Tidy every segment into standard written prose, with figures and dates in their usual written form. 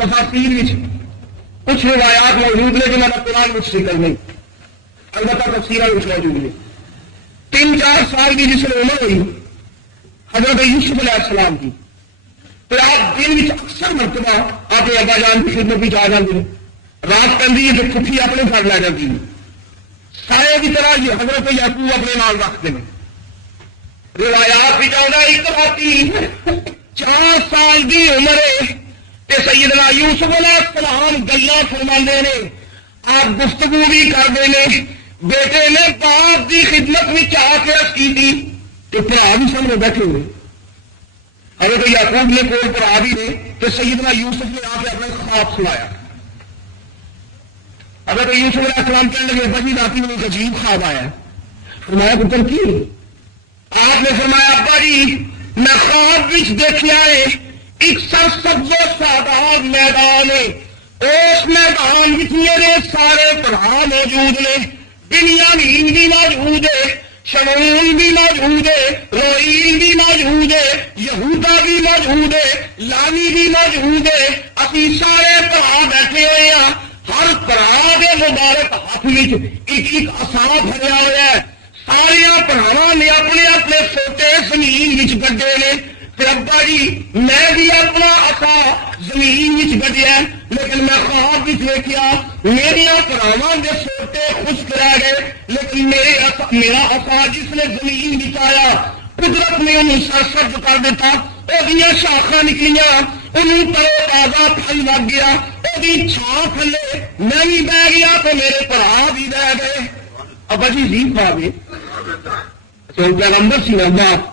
تفاصیر کچھ روایات موجود نے جنہوں نے قرآن میں ذکر نہیں، البتہ تفسیریں کچھ موجود نے۔ 3-4 سال کی جس عمر ہوئی حضرت یوسف علیہ السلام کی، تو آپ دن میں اکثر مرتبہ اپنے ابا جان کی خدمت بھی آ جاتے ہیں، رات پہنتی ہے تو کٹھی اپنے گھر لے جاتی ہے، سارے کی طرح یہ حضرت یعقوب اپنے نال رکھتے ہیں۔ روایات بھی چاہتا ایک آتی 4 سال کی عمر ہے کہ سیدنا یوسف علیہ السلام گلا فرما نے، آپ گفتگو بھی کرتے ہیں، بیٹے نے باپ کی خدمت میں آ کے رکھ کی تھی تو برا بھی سامنے بیٹھے ہوئے، حضرت یعقوب نے کوئی برا بھی نے تو سیدنا یوسف نے آ کے اپنا خواب سنایا۔ حضرت یوسف علیہ السلام کہنے لگے بجی رات میں ایک عجیب خواب آیا، فرمایا پتر کی؟ آپ نے فرمایا ابا جی میں خواب وچ دیکھا ہے ایک سرسبز و شاداب میدان ہے، اس میدان وچ میرے سارے بھرا موجود نے، بنیامین بھی موجود ہے، شمعون بھی موجود ہے، روئیل بھی موجود ہے، یہودا بھی موجود ہے، لانی بھی موجود ہے، اسی سارے بھرا بیٹھے ہوئے ہیں، ہر بھرا کے مبارک ہاتھ وچ ایک عصا بھریا ہوا ہے، سارے بھراواں نے اپنے اپنے سوٹے زمین وچ گڈے نے، تے ابا جی میں بھی اپنا عصا زمین وچ گڈیا، لیکن میں خواب وچ دیکھیا میرے بھراواں دے سوٹے خشک رہ گئے، لیکن میرا عصا جس نے زمین وچ آیا قدرت نے انہوں سرسبز کر دیتا، وہ شاخاں نکلیاں، انہوں ترو تازہ پھل لگ گیا، وہ چھاں تھلے میں بھی بہ گیا تو میرے بھرا بھی بہ گئے۔ ابا جی عجیب خواب ہے، پیغمبر سی باپ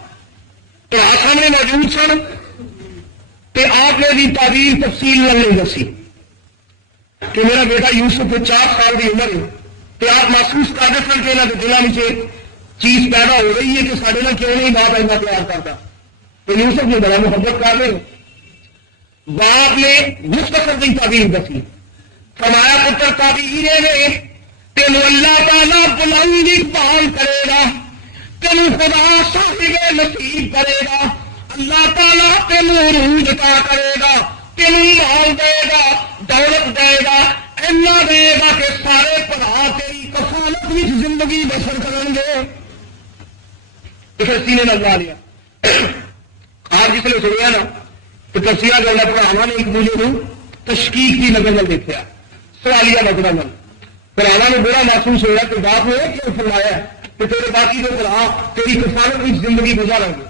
بھرا سامنے موجود سن کہ آپ نے بھی تعبیر تفصیل نہیں دسی کہ میرا بیٹا یوسف 4 سال کی عمر ہے، تو آپ محسوس کرتے سن کہ یہاں کے دلوں میں چیز پیدا ہو رہی ہے کہ سارے نال کیوں نہیں بات ایسا پیار کرتا، تو یوسف نے بڑا محبت کر رہے، باپ نے مختصر کی تعبیر دسی، فرمایا پتر تعبیر ہے تینوں اللہ تعالیٰ بلند اقبال کرے گا، تینوں خدا صاحب نصیب کرے گا، اللہ تعالیٰ تینوں عروج عطا کرے گا، تینوں مال دے گا، دولت دے گا، اینا دے گا کہ سارے بھرا تیری کفالت میں زندگی بسر کریں گے۔ تو پھر سینے لگا لیا، آپ جس نے سنیا نا تو تفسیرہ جو پڑھاوا نے ایک دوسرے کو تشکیق کی نظر میں دیکھا، سوالیہ نظر میں پڑھاوا نے برا محسوس ہوا کہ باپ نے کیوں فرمایا کہ تیرے باقی جو پڑھا تیری کفالت میں زندگی گزاریں گے،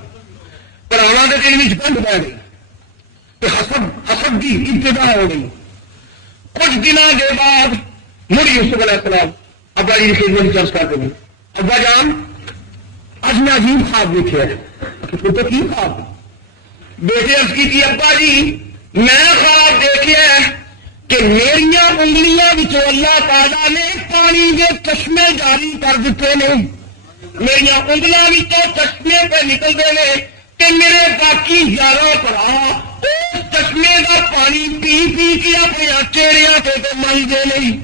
پڑھاوا کے دل میں گنڈ پہ گئی تو حسد کی ابتدا ہو گئی۔ کچھ دنوں کے بعد مڑ یوسف علیہ السلام ابا جی کی خدمت چرچ کرتے ہیں، ابا جان اج میں عجیب خواب دیکھا ہے، تو کی خواب؟ بیٹے عرض کی ابا جی میں خواب دیکھا کہ میری انگلیاں اللہ تعالیٰ نے پانی کے چشمے جاری کر دیتے ہیں، میری انگلیاں چشمے پہ نکلتے ہیں کہ میرے باقی 11 بھرا اس چشمے کا پانی پی پی کے اپنے چہرے کے تو ملتے نہیں۔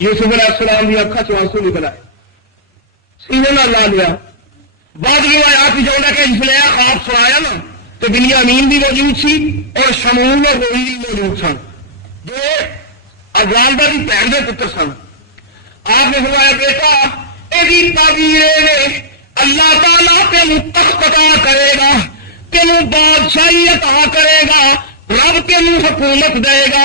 یوسف علیہ السلام کی اکھا چ آنسو نکل آئے، سینے نہ لا لیا، بعد روایات بھی چاہتا کہ جس نے خواب سنایا نا تو بنیامین بھی موجود سی اور شمعون اور روئیل موجود سن، جو والدہ کی بہن کے پتر سن۔ آپ نے فرمایا بیٹا یہ تعبیر ہے، اللہ تعالیٰ تینوں تخت عطا کرے گا، تینوں بادشاہی عطا کرے گا، رب تینوں حکومت دے گا،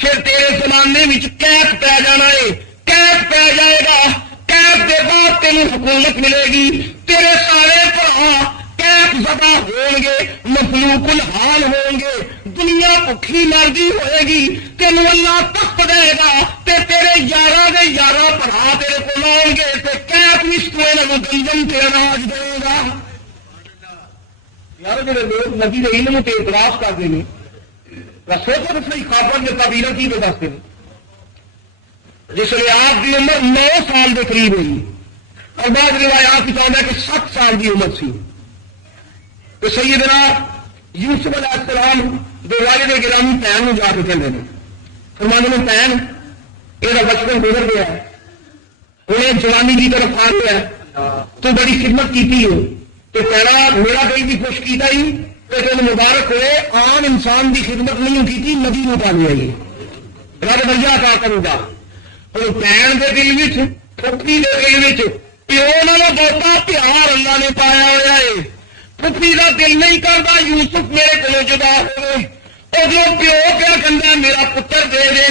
پھر تیرے زمانے میں قید پی جانا ہے، قید پی جائے گا، قید کے بعد تینوں حکومت ملے گی، تیرے سارے بھرا قید زدہ ہوں گے، مخلوق الحال ہوں گے، دنیا بھوکھی مرضی ہوئے گی، تینوں اللہ تخت دے گا، تیرے 11 کے 11 بھرا تیرے کو لاؤ گے، قید مشکل گنجن تیرا راج دے گا۔ یار جڑے لوگ نبی کے علم سے اعتراض کرتے ہیں، سوچو تو صحیح خوابوں کی تعبیریں کی تو دستے ہیں۔ جس لیے آپ کی عمر 9 سال کے قریب ہوئی اور بعض روایات چاہتا ہے کہ 7 سال کی عمر سی، تو سیدنا یوسف علیہ السلام جو والد گرامی بہن میں جا کے کہتے ہیں، فرماتے ہیں بہن یہ بچپن گزر گیا ہے، انہیں جوانی کی طرف آ گیا ہے، تو بڑی خدمت کی ہے، تو کہنا میرا دل بھی خوش کیتا ہی لیکن مبارک ہوئے عام انسان کی خدمت نہیں کی، نبی نو پا لیا یہ رب بڑھیا کا کروں گا. اور بہن کے دل میں پھپھی کے دل میں پیو نالوں بہتا پیار اللہ نے پایا ہوا ہے. پھپھی کا دل نہیں کرتا یوسف میرے کو جدا ہوئے، اور جو پیو کیا کہنا میرا پتر دے دے.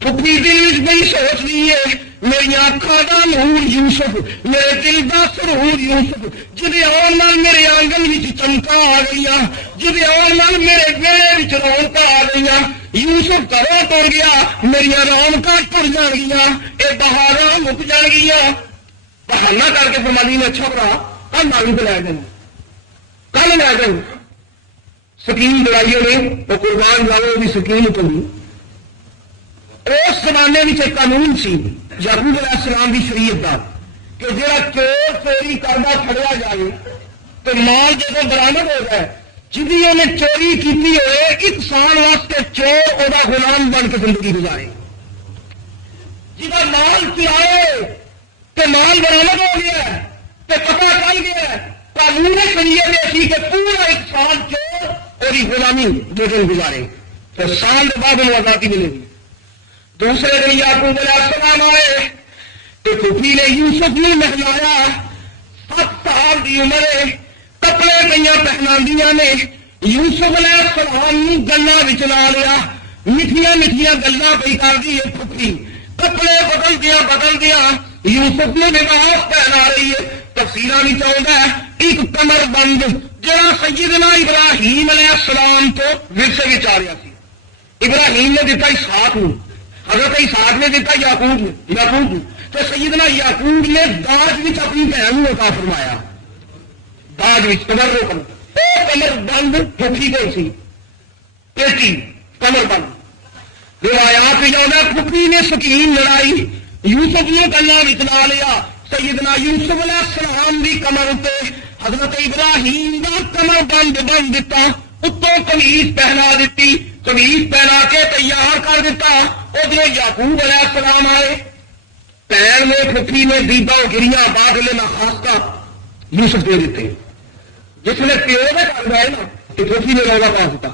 پھپھی دل نہیں سوچ رہی ہے میری اکھاں دا نور یوسف، میرے دل دا سرور یوسف، جدے آن نال میرے آنگن وچ چمکا آ گئی، جدے آن نال میرے ویڑے وچ رونقاں آ گئی. یوسف گھروں ٹر گیا، میری رونقاں ٹر جان گیا، یہ بہاراں مک جان گیا. بہانہ کر کے فرمانی نے اچھا برا کل نالی پہ لے گئے، کل لے گئے. سکیم لڑائیوں نے وہ قربان والوں کی سکیم اتری. اس زمانے میں ایک قانون سی یعقوب علیہ السلام کی شریعت کا کہ جہاں چور چوری کرنا پھڑیا جائے تو مال جب برامد ہو جائے جی انہیں چوری کی ہوئے 1 سال واسطے چور وہ غلام بن کے زندگی گزارے. جہاں مال چرائے تو مال برامد ہو گیا تو پتہ چل گیا قانون شریعت ایسی کہ پورا 1 سال چور اور غلامی دو دن گزارے تو سال کے بعد انہیں آزادی ملے گی. دوسرے دن یعقوب علیہ السلام آئے تو پھوپھی نے یوسف نے نہلایا. 7 سال کی عمر ہے، کپڑے پہ پہنا نے یوسف علیہ السلام گلا لا لیا. میٹھیاں میٹھیاں گلا پہ کر دی ہے پھوپھی، کپڑے بدل دیا یوسف نے لباس پہنا رہی ہے. تفسیراں بھی چاہتا ہے ایک کمر بند جہاں سیدنا ابراہیم علیہ السلام تو ورثے میں آ رہا سی. ابراہیم نے دیتا اسحاق نو، حضرت اسحاق نے دیتا یعقوب تو سیدنا یعقوب نے داج میں اپنی بہن کو عطا فرمایا. داج میں کمر بند پھوپھی کو سی پیٹی کمر بند. روایات میں جانا پھوپھی نے سکین لڑائی یوسف نے گلا لا لیا. سیدنا یوسف علیہ السلام کی کمر اتنے حضرت ابراہیم کا کمر بند دیتا، اتوں قمیض پہنا دیتی، قمیض پہنا کے تیار کر دیتا. ادھر یعقوب علیہ السلام آئے، پیر میں پھپھی میں دیبا گریاں بادلے نہ خاصہ یوسف دے دیتے. جس نے پیو میں کر گئے نا تو پھپھی نے رولا پا دیتا.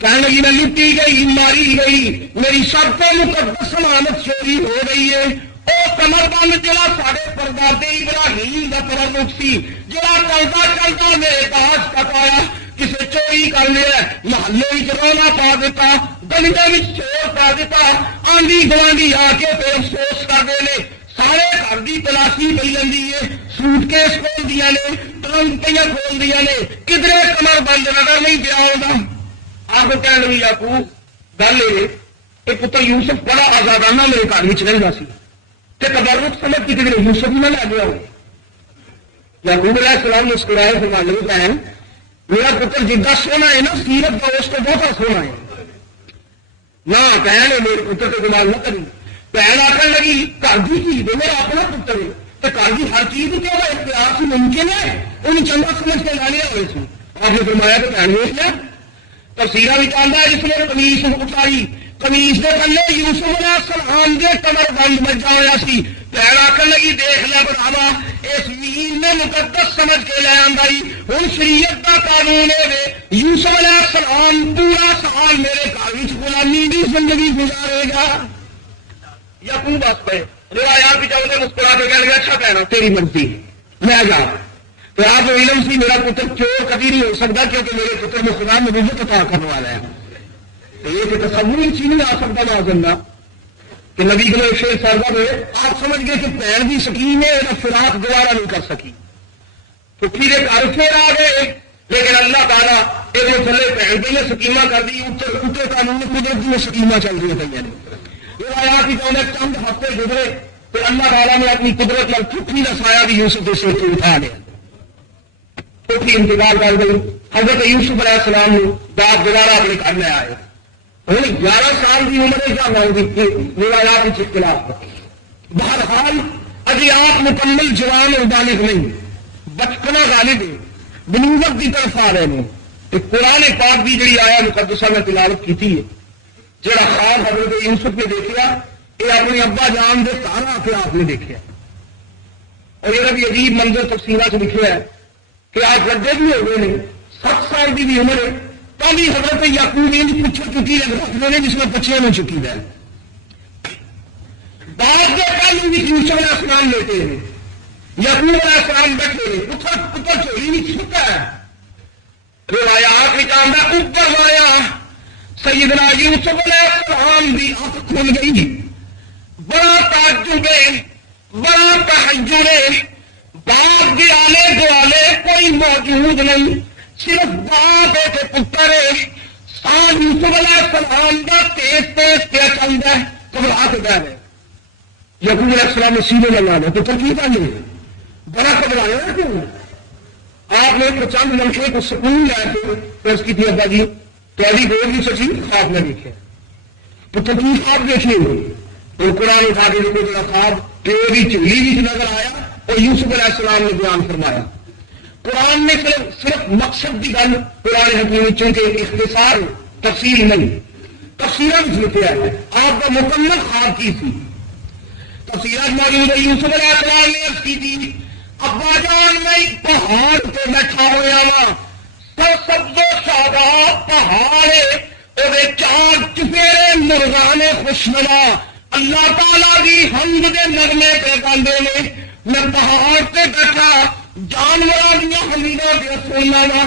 کہنے لگی میں لٹی گئی، ماری گئی، میری سب کو مقدس امانت چوری ہو گئی ہے. وہ کمر بند جہاں سارے پردادے ابراہیم کا تبرک سی، جہاں چلتا چلتا میرے پاس تک آیا، کسی چوری کر لیا، محلے رولا پا دیتا، گلے میں چور پا دیتا، آندھی گوانڈی آ کے پھر افسوس کرتے ہیں. سارے گھر کی تلاشی پی لینی ہے، سوٹ کیس کھول دیا نے، ٹرنک پہ کھول دیا نے، کدھر کمر بند نظر نہیں پیا ہوگا. آپ کو کہنے لگی یعقوب گل یہ پتر یوسف بڑا آزادانہ میرے گھر میں رہتا سی تے تبرک سمجھ کی کدھر یوسف نہ لے گیا ہو. یعقوب علیہ السلام مسکرائے فرمانے لگے بہن میرا پتر جدا سونا ہے نا سیرت کا اس کو بہت سونا ہے نہ بہن ہے میرے پتر سے گمان نہ کری. بہن آخر لگی گھر کی چیز ہے میرا اپنا پتر ہے تو گھر کی ہر چیز کیوں ہے اختیار سے ممکن ہے انہیں چنگا سمجھ کے لا لیا ہوئے سے. آپ نے فرمایا تو بہن دیکھ لیا تفسیرہ بھی چاہتا ہے جس نے قمیص اٹھائی قمیص کے تھلے یوسف علیہ السلام کے کمر بند مجا ہوا سی. بہن آخر لگی دیکھ لیا بڑھاوا اس میر نے مقدس سمجھ کے لے آئی. ہوں شریعت کا قانون ہے یوسف علیہ السلام پورا سال میرے گھر غلامی کی زندگی گزارے گا. یعقوب بس پہ روایات بھی چاہتے مسکرا کے کہنے اچھا کہنا تیری مرضی میں جا. تو آپ کو علم سی میرا پتر چور کبھی نہیں ہو سکتا کیونکہ میرے پتر میں خدا میں نبوت عطا کرنے والا ہے. یہ کہ تصور ہی نہیں آ سکتا معذنا کہ نبی کے لیے شیر سربت ہوئے. آپ سمجھ گئے کہ پہن بھی سکین ہے یہ فراق دوبارہ نہیں کر سکی تو پھر گھر پھر آ گئے. لیکن اللہ تعالیٰ یہ تھلے پہن پہ سکیمہ کر دی اتنے قانون قدرت میں سکیمہ چل رہی ہے. روایات ہی چاہتے چند ہفتے گزرے تو اللہ تعالیٰ نے اپنی قدرت میں پھٹھی کا سایہ بھی یوسف کے سر سے اٹھا لیا. پھٹھی انتقال کر گئی. حضرت یوسف علیہ السلام نے داد دوبارہ اپنے گھر میں آئے. انہیں 11 سال کی عمر کیا ہوگی روایات کے خلاف. بہرحال ابھی آپ مکمل جوان اور بالغ نہیں، بچپنا غالب ہے، بنوت کی طرف آ رہے ہیں. قرآن پاک بھی جی آیا مقدسہ میں تلاوت کی ہے جڑا خواب حضرت یوسف نے دیکھا یہ اپنے ابا جان دے سارا اپنے آپ نے دیکھا. اور یہ بھی عجیب منظر تفصیلات سے لکھا ہے کہ آپ رجے بھی ہو گئے ہیں 7 سال کی بھی عمر ہے تو بھی حضرت یعقوب ان پچھو چکی ہے رکھتے ہیں جس میں پچھے میں چکی ہے بعد کے پہلو بھی یوسف علیہ السلام لیتے ہیں یعقوب علیہ السلام بیٹھے ہیں پتھر چوری بھی چھکا ہے روایات میں آندا اوپر وایا سیدنا یوسف علیہ السلام کی آنکھ کھل گئی بڑا تعجب ہے بڑا تحجر ہے باپ کے آلے دوالے کوئی موجود نہیں صرف باپ ہے کہ پتر ہے سان یوسف علیہ السلام کا تیز تیز کیا چلتا ہے گھبرا کے گئے یعقوب علیہ السلام نے سیدھے لگا دیا پتر کی پہلے بڑا گھبرایا ہے کیوں آپ نے ایک چند لمحے کو سکون لیا تو اس کی تھی ابا جی تو ابھی گور بھی سچی خواب نہ دیکھے پتر کی خواب دیکھیے اور قرآن اٹھا کے دیکھو جڑا خواب پیوری چلی بھی نظر آیا اور یوسف علیہ السلام نے بیان فرمایا قرآن نے صرف مقصد کی گل قرآن حکیم چونکہ اختصار تفصیل نہیں تفصیلات لکھا ہے آپ کا مکمل خواب کی تھی تفصیلات موجود ہے یوسف علیہ السلام نے عرض کی تھی ابا جان میں ایک پہاڑ پہ بیٹھا ہوا وا سبز و شاداب پہاڑ ہے اور 4 چفیرے مرغانے خوشنما اللہ تعالی کی حمد دے نغمے پہ گاندے نے میں پہاڑ پہ بیٹھا جانوراں دیا حمیداں پہ سننا وا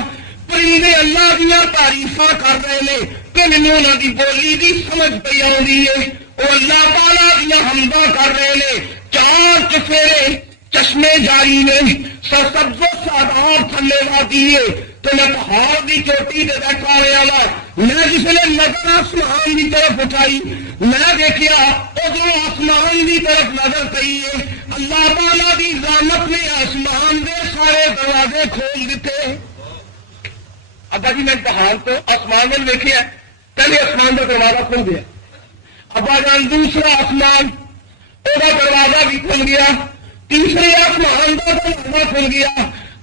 پرندے اللہ دیا تعریفاں کر رہے ہیں کہ مینوں انہاں دی بولی دی سمجھ پئی آندی ہے وہ اللہ تعالی دیا حمداں کر رہے ہیں 4 چفیرے چشمے جاری نے سبز و شاداب تھلے وادی ہے تو میں پہاڑ کی چوٹی سے بیٹھا ہوا وا میں جس نے نظر آسمان کی طرف اٹھائی میں دیکھا ادھر آسمان کی طرف نظر پئی ہے اللہ تعالیٰ کی رحمت نے آسمان کے سارے دروازے کھول دیتے ابا جی میں پہاڑ تو آسمان میں دیکھا پہلے آسمان کا دروازہ کھل گیا ابا جان دوسرا آسمان وہ دروازہ بھی کھل گیا تیسرے آسمان کا دروازہ کھل گیا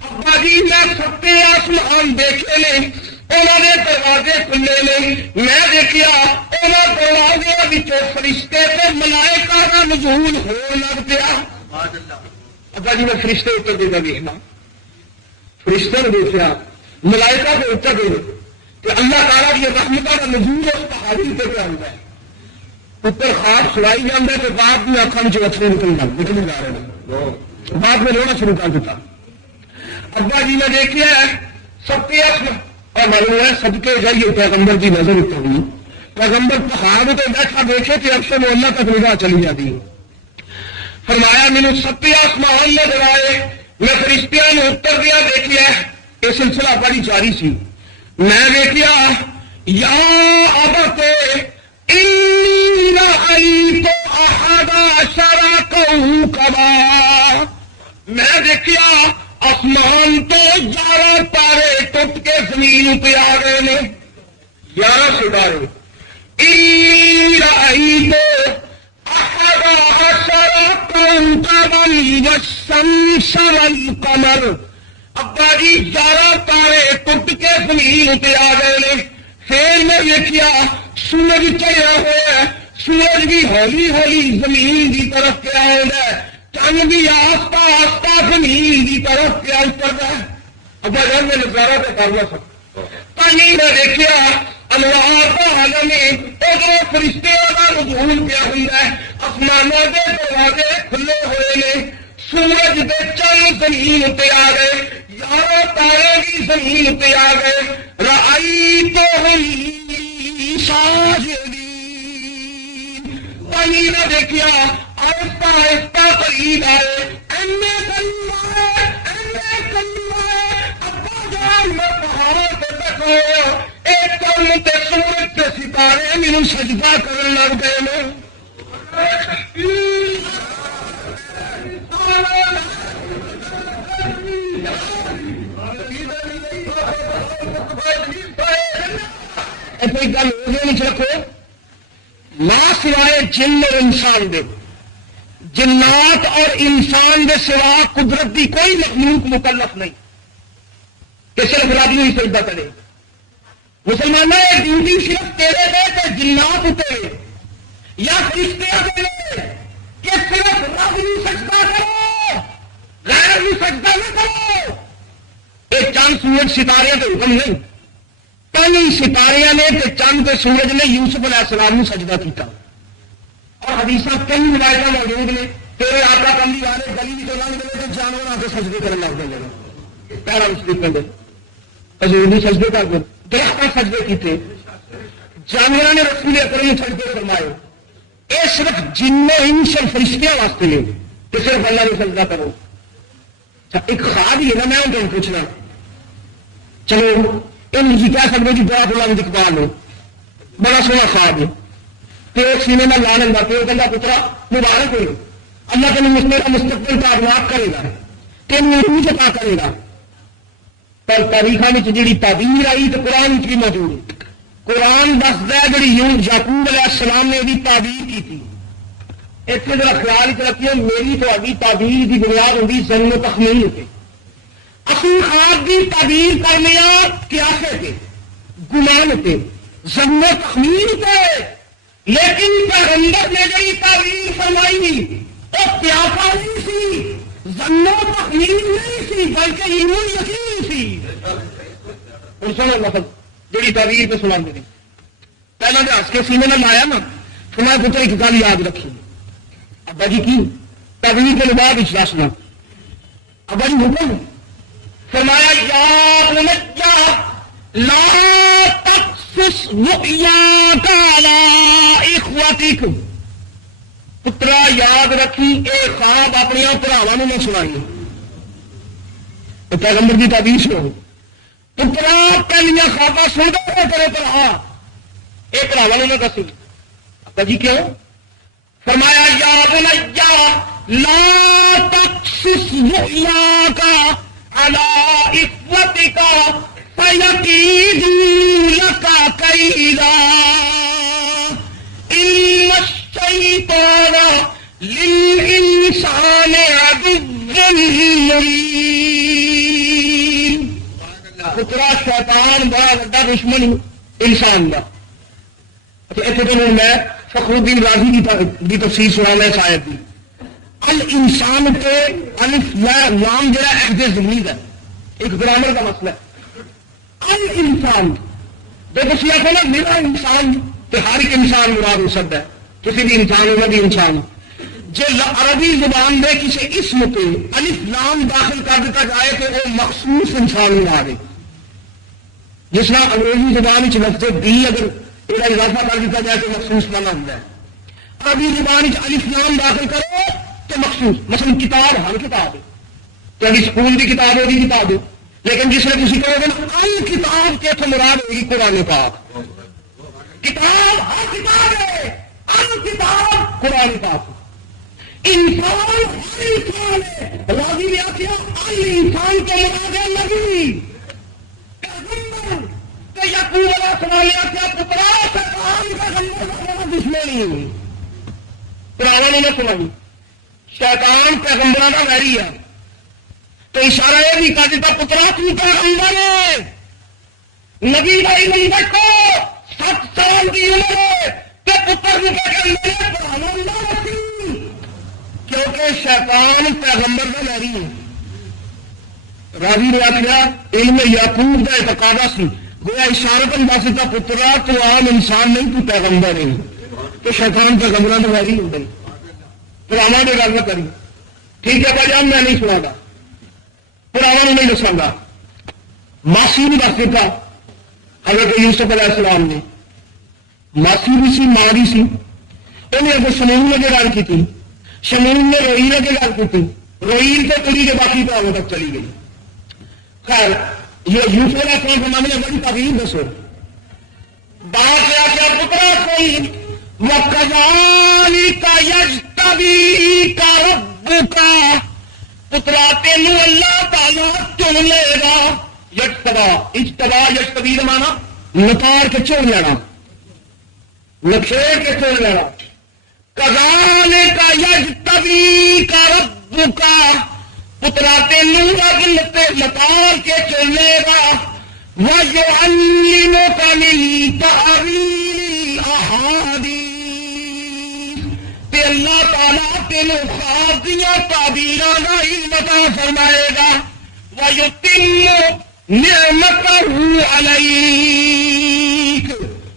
ابا جی میں 7 آسمان دیکھے نے انہوں نے دروازے کھلے نے میں دیکھا انہوں دروازے بچوں فرشتے تے ملائکہ کا نزول ہو لگ پیا ابا جی میں فرشتے اتر دیتا دیکھنا فرشتے نے دیکھا ملائکہ کے اتر دے کہ اللہ تعالیٰ کی رحمتہ کا نزول اس پہاڑی پہ پہ آتا ہے اوپر خواب سنائی جاتا ہے تو بعد میں اکھاں چ اتنے نکل جا رہے ہیں بعد میں رونا شروع کر دیتا ابا جی نے دیکھا ہے 7 آسمان اور معلوم ہے صدقے جائیے پیغمبر کی نظر اتر ہوئی پیغمبر پہاڑ پہ بیٹھا دیکھے کہ افسر اللہ تک نگاہ چلی جاتی فرمایا مینو 7 آسمان نظر آئے میں فرشتیاں نے اتر دیا دیکھا یہ سلسلہ بڑی جاری سی میں دیکھا یا ابت انی رأیت احد عشر کوکبا میں دیکھا آسمان تو 11 تارے ٹوٹ کے زمین پہ آ گئے نے 11 ستارے انی رأیت احد عشر کوکبا والشمس والقمر ابا جی 11 تارے ٹوٹ کے زمین پہ آ گئے نے پھر میں دیکھا سورج چڑھا ہوا ہے سورج بھی ہولی ہولی زمین کی طرف پہ آئے چند بھی آستا آستا زمین کی طرف پہ اترتا ہے ابا جان میں نظارہ تو کر نہ سکتا تھی میں دیکھا انوار کا عالم ادھر فرشتوں کا نزول پیا ہوں آسمانوں کے دروازے کھلے ہوئے نے سورج کے چند زمین پہ آ گئے 11 تارے بھی زمین پہ آ گئے رأیتہم ساجدین پانی نہ دیکھا آہستہ آہستہ قریب آئے انے کلمہ ابا جان میں پہاڑ پہ بیٹھا ایک کم تے سورج کے ستارے مینوں سجدہ کرن لگ گئے نے کوئی گل ہو نہیں رکھو نہ سوائے جن اور انسان دے جنات اور انسان دے سوا قدرت کی کوئی مخلوق مکلف نہیں کہ صرف رب ہی سجدہ کرے مسلمانوں یہ ڈیوٹی صرف تیرے دے تو جنات اترے یا فرشتے دے کہ صرف رب ہی سجدہ کرو غیر بھی سجدہ نہ کرو یہ چند سورج ستارے تو حکم نہیں، پہلے ستارے نے تے چند تے سورج نے یوسف علیہ السلام سجدہ کیتا، اور حدیث کئی روایتیں موجود نے، تیرے آقا کملی والے گلی بھی تو لنگ گئے تو جانور آ کے سجدے کرنے لگ گئے، پیرا مشرق پہ حضور نے سجدے کر دے، درخت پر سجدے کیتے، جانوروں نے رسول اکرم نے سجدے فرمائے، یہ صرف جنوں انس اور فرشتیاں واسطے نے کہ صرف اللہ نے سجدہ کرو۔ ایک خواب ہی ہے نا، میں ان کو پوچھنا، چلو ان جی کہہ سکتے جی بڑا غلام اقبال ہو، بڑا سونا خواب ہے، پیٹ سینے میں لا لینا، پیٹ کہنا پترا مبارک ہو، اللہ تین میرا مستقبل کامیاب کرے گا، تین روح عطا کرے گا، پر تاریخ میں جی تعبیر آئی تو قرآن کی موجود ہے، قرآن دستا ہے جی یعقوب علیہ السلام نے بھی تعبیر کی تھی، اتنے ذرا خیال ہی رکھیے، میری تھوڑی تعبیر کی بنیاد ہوگی ظن و تخمین پہ، اصل خواب کی تعبیر کرنے قیاسے پہ، گمان پہ، ظن و تخمین پہ، لیکن پیغمبر نے جی تعبیر فرمائی وہ قیاسا نہیں سی، ظن و تخمین نہیں سی، بلکہ ایمان یقین سی۔ اور سنو مطلب جی تعبیر پہ سنا دیں، پہلے تو ہس کے سینے میں لایا نا، سنا پتر ایک گل یاد رکھی، ابا جی کی تعبیر کے بعد دسنا، ابا جی حکم فرمایا یا بنیا لا تقصص رؤیاک علی اخوتک، پترا یاد رکھی اے خواب اپنے بھراواں نوں نہ سنائی، پیغمبر کی تعبیر سنو، پترا پہلیاں خواباں سن دے تیرے بھرا، یہ بھراواں نوں نہ دسی، ابا جی کیوں؟ فرمایا یا بنیا لا تقصص رؤیاک علی اخوتک فیکیدوا لک کیدا ان الشیطان للانسان عدو مبین۔ پترا شیطان بڑا بڑا دشمن انسان کا، اتنے تو میں فخر الدین رازی کی تفسیر سنا ہے شاید کی، الانسان کے الف لام جڑا عہد ضمیر ہے، ایک گرامر کا مسئلہ ہے، الانسان دیکھو سی آخو نا میرا انسان تو ہر ایک انسان مراد ہو سکتا ہے، کسی بھی انسان ہونا بھی انسان، جو عربی زبان میں کسی اسم پہ الف لام داخل کر دیتا جائے تو وہ مخصوص انسان مراد ہے، جس طرح انگریزی زبان لفظ بی اگر یہ اضافہ کر دیتا جائے تو مخصوص مانا ہوتا ہے، عربی زبان الف لام داخل کرو تو مخصوص، مثلا کتاب ہر کتاب ہے، تو ابھی سکول کی کتاب ہوگی کتاب ہے، لیکن جس نے کسی کہو گے ال کتاب کے تو مراد ہوگی قرآن پاک، کتاب ہر کتاب ہے، ال کتاب قرآن پاک، انسان ہر انسان ہے، راضی نے آخیا ال انسان کے مراد ہے نبی، یعقوب علیہ السلام نے آخیا پترا شیطان پیغمبر کا دشمنی، پرانا نے نہ سنائی، شیطان پیغمبر کا ویری ہے، تو اشارہ یہ بھی کر دیتا پترا تو پیغمبر ہے، نبی بھائی نہیں دیکھو 7 سال کی عمر ہے تو پتر کو پرانا نہ رسی، کیونکہ شیطان پیغمبر کا ویری ہے۔ راضی نے آخیا علم یعقوب کا اعتقادہ سی، گویا اشارت انداز کا پترا تو عام انسان نہیں تو پیغمبر ہے، تو شیطان پیغمبروں کا ویری ہو گئی، پرانا نے گل نہ کری، ٹھیک ہے بھائی جان میں نہیں سنا گا، پرانا نہیں دساں گا، ماسی نہیں دس دیتا حضرت یوسف علیہ السلام نے، ماسی بھی سی ماں بھی سی، انہیں اگر شمیم نے گل کی تھی، شمیم نے روئیل نے گل کی تھی، روئیل سے کڑی کے باقی پراؤں تک چلی گئی۔ خیر یہ یوسف علیہ السلام کے معاملے بڑی تعبیر دسو، بات کیا کیا پترا کوئی وَكَذَلِكَ يَجْتَبِيكَ رَبُّكَ، پترا تینوں اللہ تعالیٰ چن لے گا، یجتبا اجتبا یجتبی کا مانا نکار کے چن لینا، نکھیر کے چن لینا، کذالک یجتبیک ربک، پترا تینوں رب نکار کے چن لے گا، وَيُعَلِّمُكَ مِن تَأْوِيلِ الْأَحَادِيثِ، اللہ تعالیٰ تینوں خواب دیا تعبیراں کا علم عطا فرمائے گا، وَيُتِمُّ نعمتہ علیک،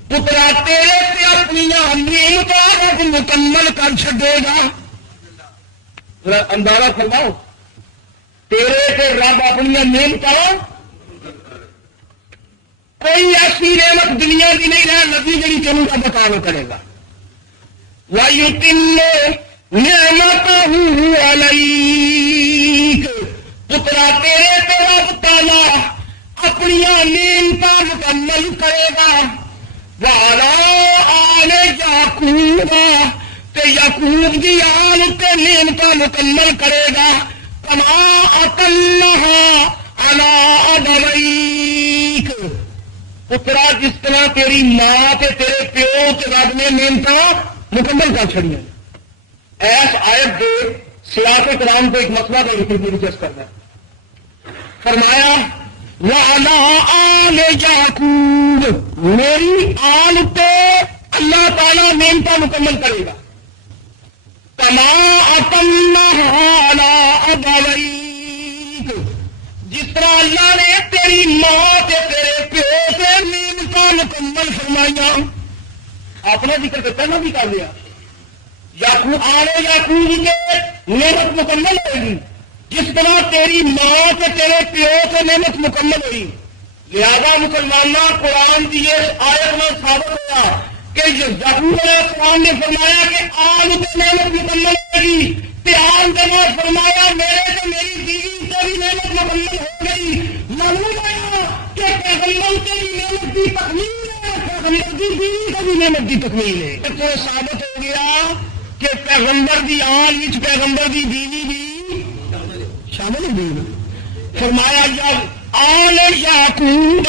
پترا تیرے سے اپنی نعمتوں مکمل کر چھڈے گا. اندازہ فرماؤ، تیرے سے رب اپنی نعمتوں، کوئی ایسی نعمت دنیا کی نہیں رہ لگی جی تینوں کا بتاؤ کرے گا. وَيُتِمُّ نِعْمَتَهُ عَلَيْكَ، پترا تیرے پہ رب تعالی اپنی نعمتاں مکمل کرے گا. وَعَلَىٰ آلِ یعقوب، تے یعقوب دی آل تے نعمتاں مکمل کرے گا. کما أَتَمَّهَا عَلَىٰ أَبَوَيْكَ، پترا جس طرح تیری ماں تے تیرے پیو تے رب نے نعمتاں مکمل کر چھڑیاں. ایس آیت دے سیاق کرام کو ایک مسئلہ کا ذکر دلچسپ کرنا ہے. فرمایا وَعَلَىٰ آلِ یعقوب، میری آل پہ اللہ تعالیٰ نعمتاں مکمل کرے گا. کما أَتَمَّهَا عَلَىٰ أَبَوَيْكَ، جس طرح اللہ نے تیری ماں تے تیرے پیو سے نعمتاں مکمل فرمائیاں. آپ نے ذکر تو پہلے بھی کر لیا، یعقوب آلِ یعقوب کے نعمت مکمل ہوئے گی جس طرح تیری ماں تے تیرے پیو سے نعمت مکمل ہوئی. لہذا مسلمانہ قرآن کی اس آیت میں ثابت ہوا کہ یعقوب علیہ السلام نے فرمایا کہ آل پہ نعمت مکمل ہوئے گی، آل کے بعد فرمایا میرے سے میری بیوی سے بھی نعمت مکمل ہو گئی. معلوم آیا کہ پیغمبر سے بھی نعمت کی تکمیل ہے، پیغمبر کی بیوی سے بھی نعمت کی تکمیل ہے. تو ثابت ہو گیا کہ پیغمبر دی آل وچ پیغمبر دی بیوی بھی شامل ہوئی. فرمایا جب آل یعقوب،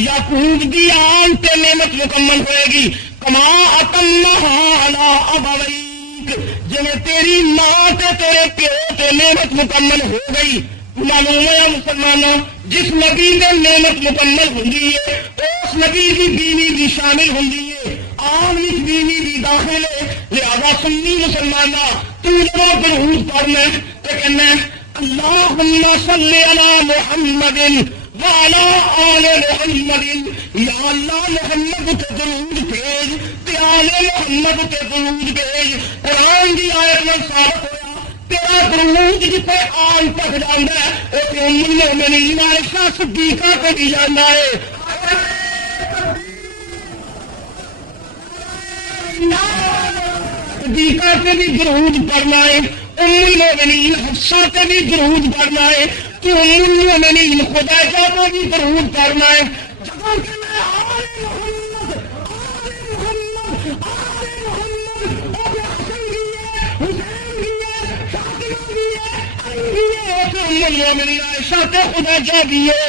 یعقوب دی آل تے نعمت مکمل ہوئے گی. کما أَتَمَّهَا عَلَىٰ أَبَوَيْكَ، جنہیں تیری ماں تے تیرے پیو تے نعمت مکمل ہو گئی. معلوم ہے مسلمانوں، جس نبی نے نعمت مکمل ہوندی ہے اس نبی کی بیوی بھی شامل ہوندی ہے، آل وچ بیوی بھی داخل ہے. لہذا سنی مسلمانہ تو جب درود پڑھنا تے کہنا اللہم صلی علی محمد وعلی آل محمد، یا اللہ محمد تے درود بھیج تے آل محمد تے درود بھیج. قرآن کی آیت میں ثابت ہوا تیرا درود جتنے آل تک جانا ہے ام المؤمنین عائشہ صدیقہ کو بھی جانا ہے. صدیقہ سے بھی درود پڑھنا ہے، ام المؤمنین حفصہ سے بھی درود پڑھنا ہے، تو ام المؤمنین خدیجہ کو بھی درود پڑھنا ہے. جب کہنا ہے آل محمد، آل محمد، آل محمد، اور حسن بھی ہے، حسین بھی ہے، فاطمہ بھی ہے، علی بھی ہے، تو ام المؤمنین عائشہ تے خدیجہ بھی ہے.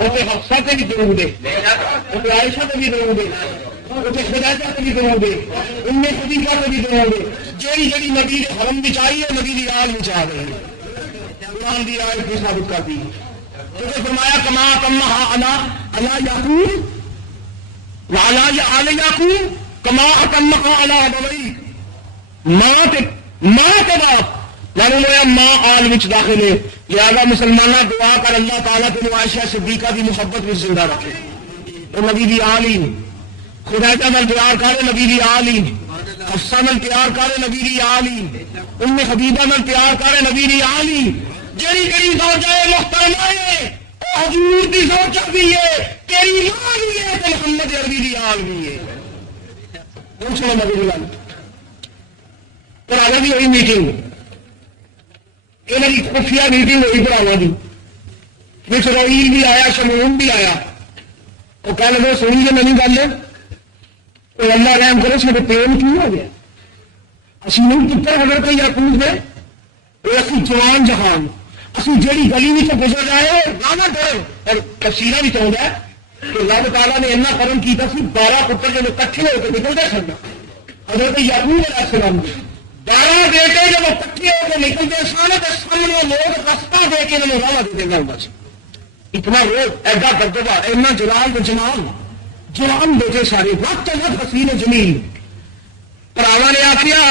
حفصہ سے بھی درود ہے، عائشہ سے بھی درود ہے، خدیجہ سے بھی درود ہے، ام صدیقہ سے بھی درود ہے. جیڑی جیڑی نبی نے حرم بچائی ہے نبی دی آل بچا گئی. قرآن دی آیت کو ثابت کر دی. تو فرمایا کما أَتَمَّهَا عَلَىٰ یعقوب وعلی آل یعقوب کما أَتَمَّهَا عَلَىٰ أَبَوَيْكَ، ماں کے باپ معلوم ہے ماں آل وچ داخل ہے. لہذا مسلمانہ دعا کر اللہ تعالیٰ کے عائشہ صدیقہ کی محبت میں زندہ رکھے. تو نبی دی آل ہی خدیجہ نال پیار کرے نبی دی آل ہی، حفصہ نال پیار کرے نبی دی آل ہی، ام حبیبہ نال پیار کرے نبی دی آل ہی. جڑی جڑی زوجہ محترمہ ہے حضور دی زوجہ بھی ہے، تیری ماں بھی ہے، تے محمد عربی دی آل بھی ہے. پوچھو نبی دی آل پر آگے بھی ہوئی میٹنگ، انہوں کی خفیہ میٹنگ ہوئی پراواں دی، اسرائیل بھی آیا، شمعون بھی آیا. وہ کہہ لگے سنی جو نئی گل ہے، اللہ رحم کرے سارے پین کیوں ہو گیا. اسی نہیں پتر حضرت یعقوب دے، اسی جوان جہان اسی جیڑی گلی بھی تو گزر جائے نہ ڈرے. اور تفسیرہ بھی چاہتا ہے کہ اللہ تعالیٰ نے اتنا کرم کیا سی 12 پتر جب کٹھے ہو کے نکلتے سن حضرت یعقوب علیہ السلام 12 بیٹے جب کٹھے ہو کے نکلتے سن تو سامنے لوگ رستہ دے کے انہوں راہ دیتے گا. بس اتنا روز ایڈا دبدبا اینا جلال جوان بیٹے سارے وقت حسین جمیل. پراوا نے آخیا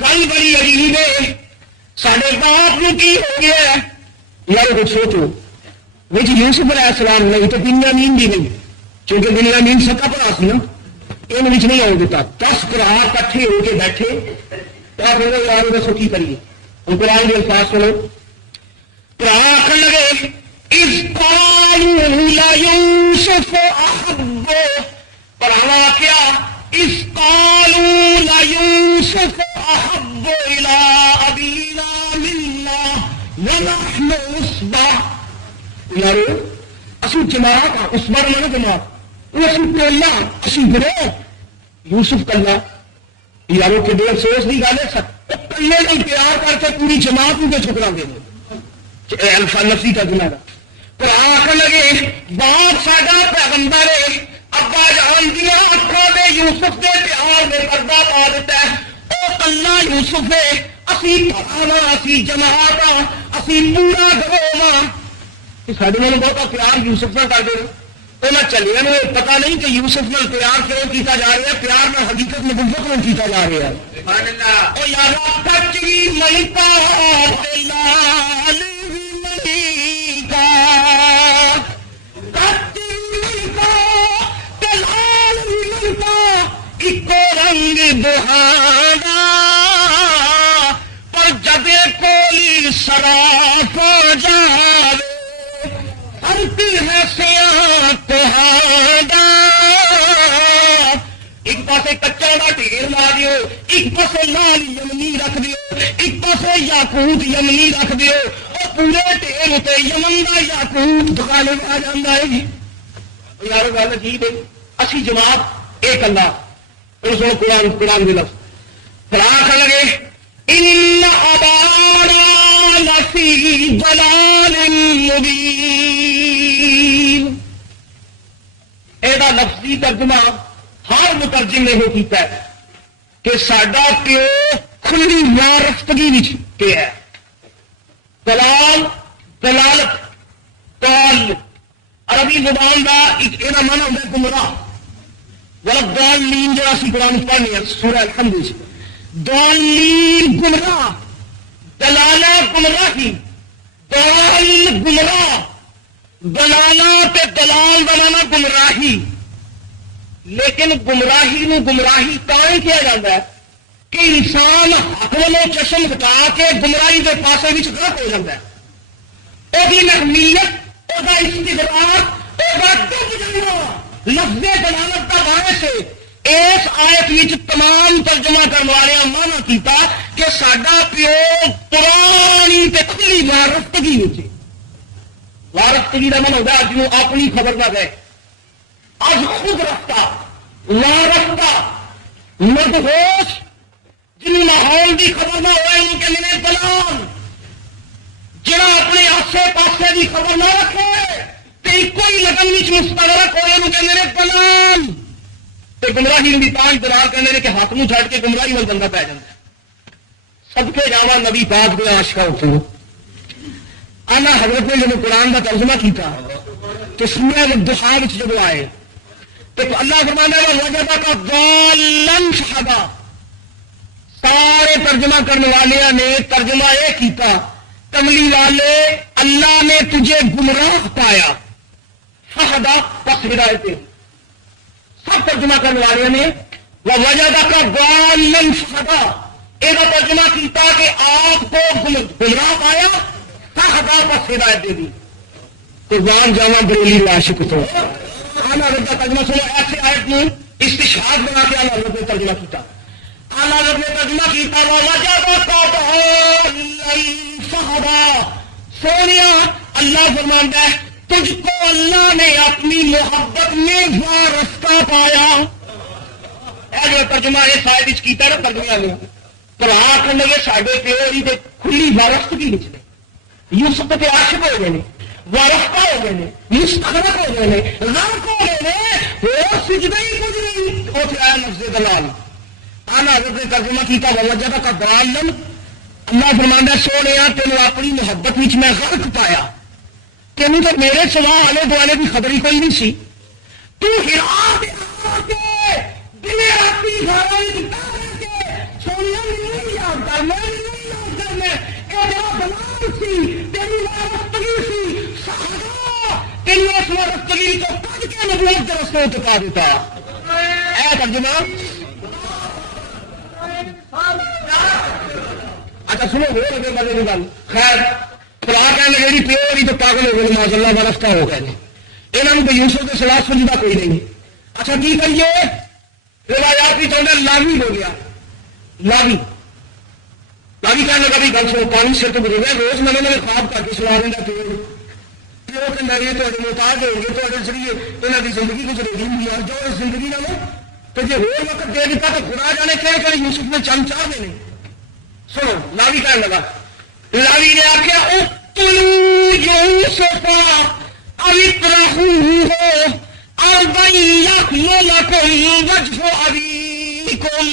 گل بڑی عجیب ہے، سارے باپ نو کی ہو گیا یار کچھ سوچو جی یوسف علیہ السلام نہیں تو بنیامین بھی نہیں، چونکہ بنیامین سکا پڑا سی نا، یہ نہیں آؤ دیتا. 10 برا کٹھے ہو کے بیٹھے کیا بولو یار دسو کی کریے. ہم قرآن کے الفاظ سنو. برا آخر لگے اس قالوا لیوسف احب، پڑھاوا کیا اس قالوا لیوسف احب الى ابینا منا ونحن عصبہ. یار اسی جماعت اس بار میں جماعت وہ اسی ٹولا اسی گروہ یوسف کلا. یارو کے دیر افسوس کی گل ہے کلے کو پیار کر کے پوری جماعت کو ٹھکرا دے الفا نفسی کا گناہ کا. پر آخر لگے باپ ساڈا پیغمبر ہے، ابا جان دیا اکھاں دے یوسف دے پیار میں پردہ پا دیتا ہے. وہ کلا یوسف ہے، اسی پرانا اسی جماعت اسی پورا گروہ سارے میں بہت پیار یوسف نہ کر دے. انہیں چلے نا پتا نہیں کہ یوسف نال پیار کیوں کیتا جا رہا ہے، پیار میں حقیقت میں نبوت میں کیتا جا رہا ہے. کچی ملکا لال ملکا کچی ملکا لال ملکا ایکو رنگ بہانا پر جدے کولی سراف جاوے ہے سیاہ پہاڑا. ایک پاسے کچا کا ڈھیر لا دیو، ایک پاسے لال یمنی رکھ دیو، ایک پاسے یاقوت یمنی رکھ دیو، اور پورے ڈھیر اتنے یمن کا یاقوت دکانے میں آ جاتا ہے. یار گل عجیب ہے. اسی جواب ایک اللہ سن قرآن کے لفظ فراخ لگے ان ابانا لفی ضلال مبین. یہ لفظی ترجمہ ہر مترجم نے یہ کیتا ہے کہ ساڈا پیو کھلی وارفتگی کے ہے. دلال دلالت دال عربی زبان کا یہ مانا ہوتا ہے گمراہ. غلط دالین جو اسی قرآن پڑھنے ہیں سورہ الحمد سے دالین گمراہ، دلالہ گمراہی، دال گمراہ، دلالہ تے دلال بنانا گمراہی. لیکن گمراہی نو گمراہی تاں کیا جاتا ہے کہ انسان حق والوں چشم ہٹا کے گمراہی کے پاسے بھی غلط ہو جاتا ہے. وہ نحمیت، وہ استغراق، وہ ڈب جانا لفظ دلالت کا باعث ہے. اس آیت تمام ترجمہ کرنے والے مانا کیتا کہ ساڈا پیو پرانی تے کھلی وارفتگی وچ. وارفتگی کا من ہوتا اج اپنی خبر نہ گئے، اج خود رفتہ وارفتہ مدہوش جن ماحول کی خبر نہ ہوئے ان کے لیے دلال. جڑا اپنے آسے پاسے کی خبر نہ رکھے کوئی لگن مستغرق ہوئے ان کے میرے دلال. تو گمراہی بھی پانچ دلال کہنے کہ ہاتھ میں چھڑ کے گمراہی میں بندہ پی جاتا ہے. سب کے جاوا نبی پاک کے عاشقاں ہوتے ہو. آنا حضرت نے جب قرآن کا ترجمہ کیتا تو سورہ الضحیٰ جب آئے تو اللہ فرماتا ہے وجدک کا ضالن فہدا. سارے ترجمہ کرنے والے نے ترجمہ یہ کیتا کملی والے اللہ نے تجھے گمراہ پایا، فہدا پس ہدایت. سب ترجمہ کرنے والے نے وجدک کا ضالن فہدا یہ ترجمہ کیتا کہ آپ کو گمراہ پایا، فہدا پس ہدایت دے دی. قربان جانا بریلی عاشق تو اعلیٰ حضرت کا ترجمہ سنو. ایسے آیت میں استشہاد بنا کے اعلیٰ حضرت نے ترجمہ کیتا. اعلیٰ حضرت نے ترجمہ کیتا فہدا. سونیا اللہ فرماندا ہے تجھ کو اللہ نے اپنی محبت میں وارفتہ پایا. جو ترجمہ یہ شاید کیتا نا ترجمہ نے پر آخر لگے ساڈے پیو تے کھلی وارفتگی نکلے. یوسف کے عاشق ہو گئے، وارفتہ ہو گئے، مستغرق ہو گئے، غرق ہو گئے، وہ سجدہ ہی کچھ نہیں. وہ آیا لفظ دلال. اعلیٰ حضرت نے ترجمہ کیتا وجدک کا ضالن. اللہ فرماندا سونیا تینوں اپنی محبت وچ میں غرق پایا. تینوں تو میرے سوا آلے دوالے کی خبر ہی کوئی نہیں سی. تو ہرا کے دن راتی گھر سونیا نہیں یاد کرنا، نہیں یاد کرنا. یہ جڑا دلال سی تیری وارفتگی ٹکا دیتا. اے ترجمہ. اچھا سنو ہو لگے مزے کی گل. خیر خدا کہنے لگے جی پیو نہیں تو پاگل ہو گئے معاذ اللہ برفتا ہو گئے. یہاں کو یوسف کے سوا سمجھتا کوئی نہیں. اچھا کی کریے روایات بھی چاہتے لاوی ہو گیا. لاوی کہنے لگا بھی گل سنو پانی سر تو گزر گیا روز نئے نئے خواب کر کے سوا دینا پیو. پیو کے نئے تے محتاج ہو گے تے ذریعے یہاں کی زندگی گزرے گی. جو اس زندگی نہ تو جی ہو وقت دے دیتا تو خدا جانے کہ یوسف نے چند چاہ دینے. سنو لاوی کہنے لگا. لاوی نے آخیا اقتلوا یوسف او اطرحوه ارضا یخل لکم وجه ابیکم.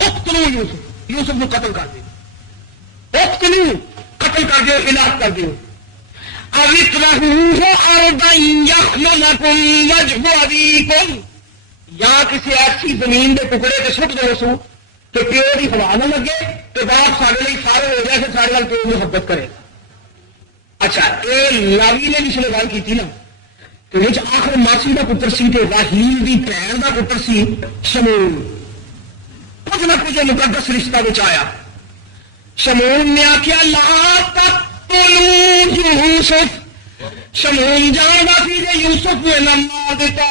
اقتلوا یوسف کو قتل کر دو. اقتلوا قتل کر دو ہلاک کر دو. او اطرحوه ارضا یخل لکم وجه ابیکم. یا کسی ایسی زمین کے ٹکڑے سے سٹ دو سو کہ پیو کی ہوا نہ لگے تو باپ سارے لیے سارے ہو جائے کہ سارے گل پیو محبت کرے. اچھا یہ لاوی نے جس نے گل کی نا تو آخر ماسی کا پتر سی تو راہیل کی بھن کا پتر سی شمول. کچھ نہ کچھ مقدس رشتہ بچ آیا. شمول نے آخیا لا تقتلوا یوسف. شمول جانتا سی کہ یوسف نے نہ مار دیتا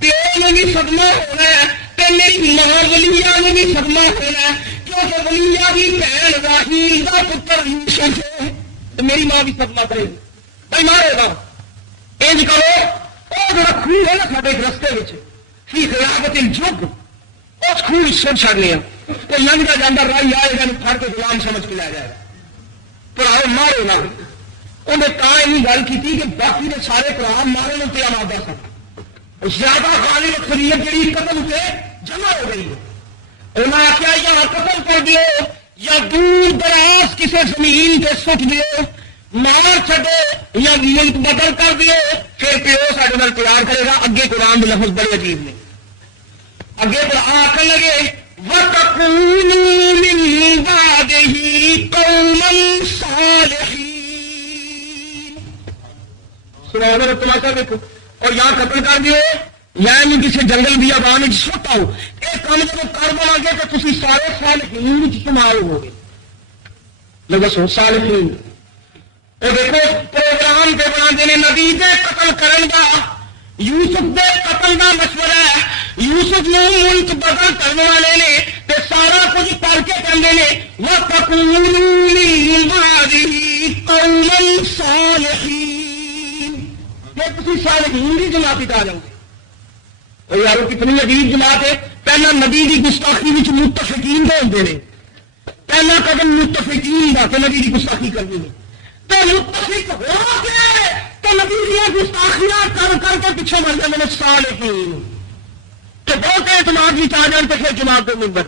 پیو نے بھی صدمہ ہونا ہے تے میری ماں ولیا نے بھی صدمہ ہونا ہے کیونکہ ولیا کی بہن راہیل کا پتر یوسف ہے تو میری ماں بھی صدمہ کرے گی. بھائی مارے گا انج کرو وہ جو خوہ ہے نا سارے رستے میں فی خلافت الجگ اس خوہ سن چڑنے وہ لنگتا جانا راہی آئے گا پھڑ کے غلام سمجھ کے لے جائے گا. پر آئے مارو نہ انہیں تا یہ گل کی کہ باقی نے سارے پرا مارے تھے آمادہ سب زیادہ غالب اکثریت جڑی قتل سے جمع ہو گئی ہے. انہوں نے آخیا یا قتل کر دیو یا دور دراز کسی زمین پہ سٹ دیو مار چھڈو یا ملک بدل کر دیو پھر پیو سارے نال پیار کرے گا. اگے قرآن کے لفظ بڑے عجیب نے. اگے قرآن آخر لگے وَتَكُونُوا مِن بَعْدِهِ قَوْمًا صَالِحِينَ. سنا میرا تماشا دیکھو. اور یا قتل کر دیو یا کسی جنگل بھی آبان سٹ آؤ. یہ کام جب کر بنا گے تو تھی سارے صالحین شمار ہو گے. لوگ سو صالحین وہ دیکھو پروگرام پہ بنا نے نبی دے قتل کرن کا یوسف دے قتل کا مشورہ ہے. یوسف نے ملک بدل کرنے والے نے تے سارا کچھ کر کے کرنے نے وَتَكُونُوا مِن بَعْدِهِ قَوْمًا صَالِحِينَ. تھی صالحین کی جماعت آ جاؤ گے. اور یارو کتنی عجیب جماعت ہے. پہلا نبی کی گستاخی میں متفقین کے ہوتے ہیں. پہلا قدم متفقین کا کہ نبی کی گستاخی کرنی ہے تو متفق ہو کے تو نبی کی گستاخیاں کر کر کے پیچھے مر جاتے ہیں صالحین. تو بہت اعتماد بھی آ جان تو پھر جماعت کو ممبر